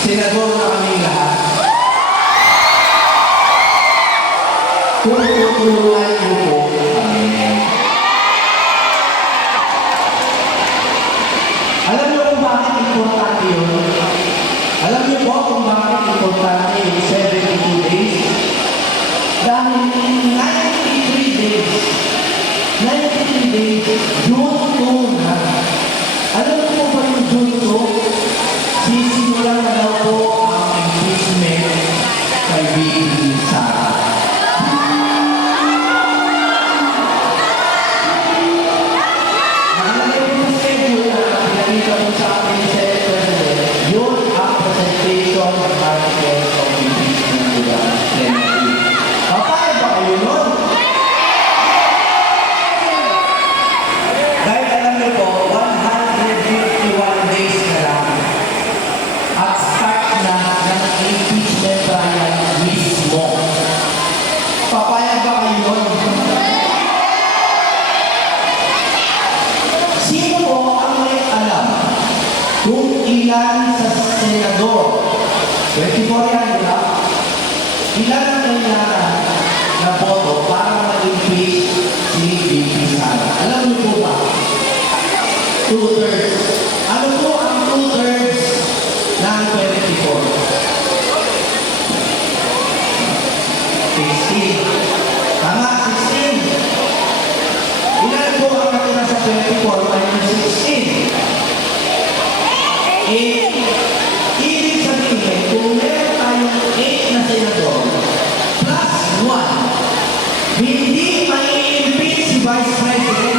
Senador na kami lahat. Kung tutulungan niyo po kami. Alam niyo kung bakit importante yun? Alam niyo po kung bakit importante yung 72 days? Dahil 93 days, June 2 na. Alam niyo po ba yung June 2? Sisimulan na daw po ang impeachment kay VP Sara. Nakalagay po sa schedule na pinakita po sa akin ni Senate President, yun ang presentation ng articles of impeachment to the Senate. Paano ba kayo nun? Dahil alam niyo po, 151 days na lang at start na ng impeachment trial mismo. Papayag ba kayo yun? Sino po ang may alam kung ilan sa senador? 24 yan, di ba? Ilan ang kailangan na boto para mag-impeach si VP Sara? Alam niyo po ba? 2/3. Ano po ang 2/3 ng 24? 16. Tama, 16. Ilan po ang natira sa 24 minus 16? 8. Ibig sabihin, kung meron tayong 8 na senador plus 1, hindi mai-impeach si Vice President.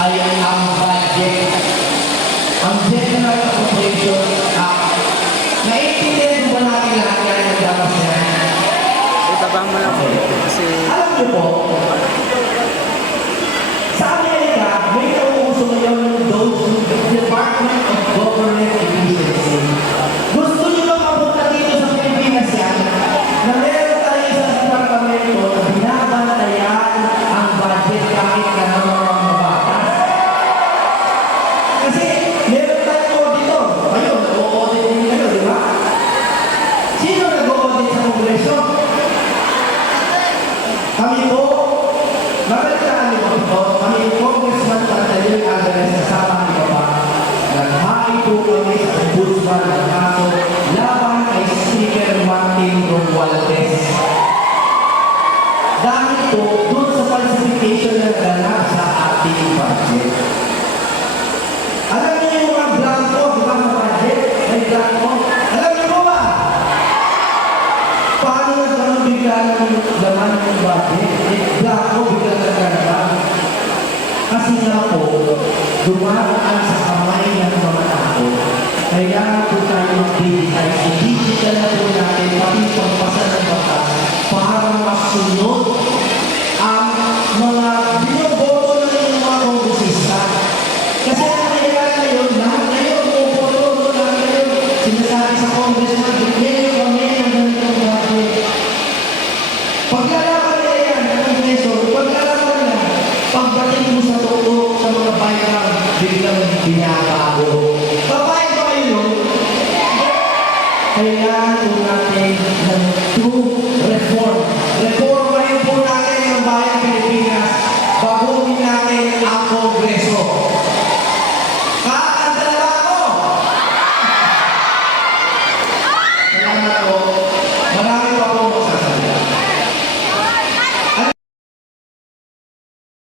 ay ang budget. Ang General Appropriation Act. Naiintindihan mo ba natin lahat yan ng dapat yan? Ibaba mo lang po kasi Alam niyo po, sa Amerika, may nauuso ngayon those Department of Government Efficiency. Gusto niyo ba mapunta dito sa Pilipinas yan? Na meron tayo sa departamento na binabantayan ang budget kahit na ng mga mabatas. Kasi meron tayong auditor. Ayun, nag-audit din kayo, di ba? Sino nag-audit sa Kongreso? Kami po, babalitaan niyo po ito, kami Congressman Pantaleon Alvarez kasama ni Papa, naghain po kami sa ombudsman ng kaso laban kay Speaker Martin Romualdez. Dahil po, doon sa falsification na naganap sa ating budget. Alam niyo yung mga blanco, di ba mga budget? May blanco. Alam niyo po ba? Paano nagkaroon bigla ng laman ng budget? Blanco bigla nagkaroon. Kasi nga po, dumaan sa kamay ng mga tao. Kaya po tayo mag-digitize. I-digital na po natin pati pagpasa ng batas para masunod ang mga binoboto ng mga kongresista. Kasi ang nangyayari ngayon, lahat ngayon, binoboto lahat ngayon. Sinasabi sa congressman, bigyan kami ng ganitong budget. Paglalaban nila yan, ng kongreso, paglalaban nila, pagdating mo sa totoo sa mga bayan, biglang binabago. Papayag ba kayo yun? Kailangan po natin ng true reform. Reformahin po natin ang bayan Pilipinas. Baguhin natin ang kongreso. Kakanta na ba ako? Salamat po.